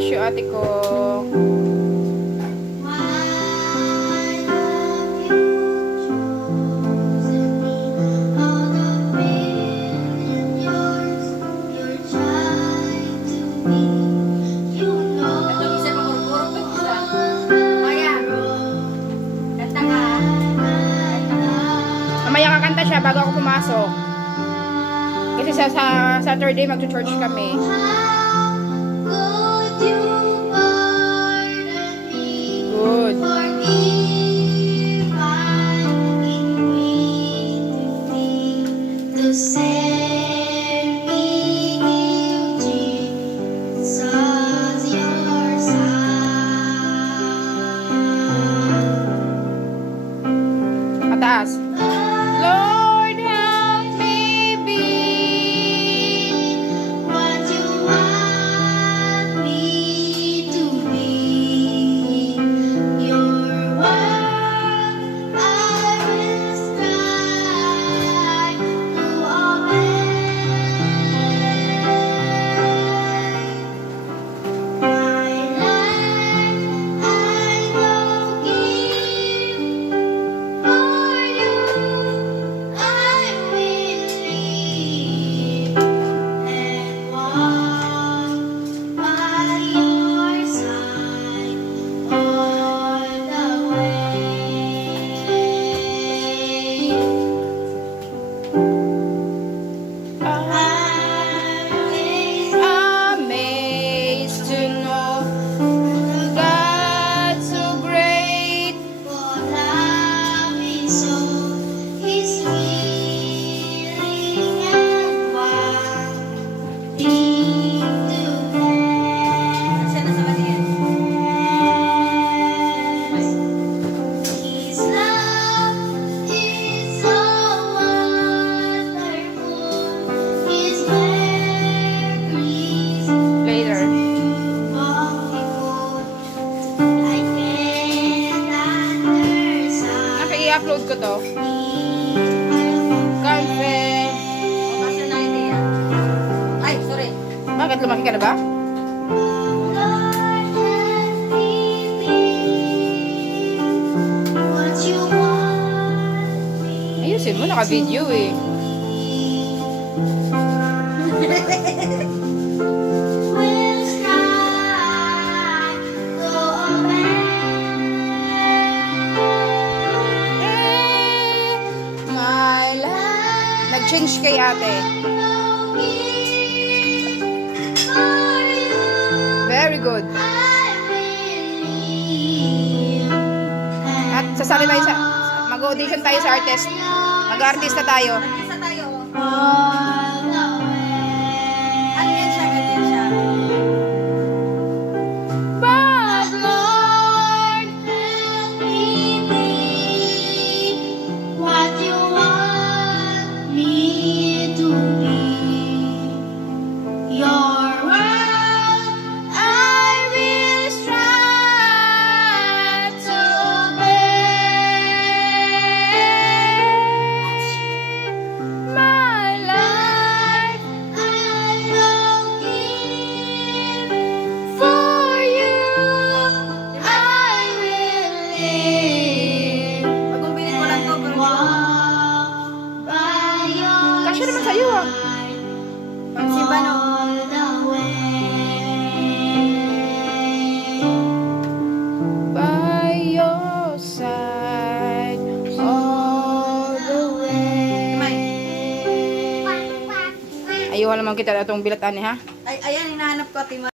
bless you, ate ko. Mamaya kakanta siya bago ako pumasok. Kasi sa Saturday mag-church kami. Good. Mataas. Lord, help me be what you want me to be. Your word I will strive to obey. My life I will give. For you I will live and walk by your side all the way. I'm amazed to know God so great, for loving so He's willing and wanting to bless. His love is so wonderful. His mercies later. Naka-i-upload ko to. Confess. Basta na idea. Ay, sorry. Bakit lumaki ka na ba? Ayusin mo, naka-video eh. My life. Nag-change kay ate. Very good. At sasali tayo sa mag-audition tayo sa artist. Mag-artista tayo. Isa tayo. Ano yan siya? Ganyan siya. But Lord, help me be what you want me to be. Your word I will strive to obey. My life I will give. For you I will live. Pag-umbinin ko lang to, pero Walk by your kasya naman sa'yo ah. Pagsimba no. all the way. By your side all the way. Ayaw naman kita itong bilatan ha. Ay, ayan, hinahanap ko, Tima.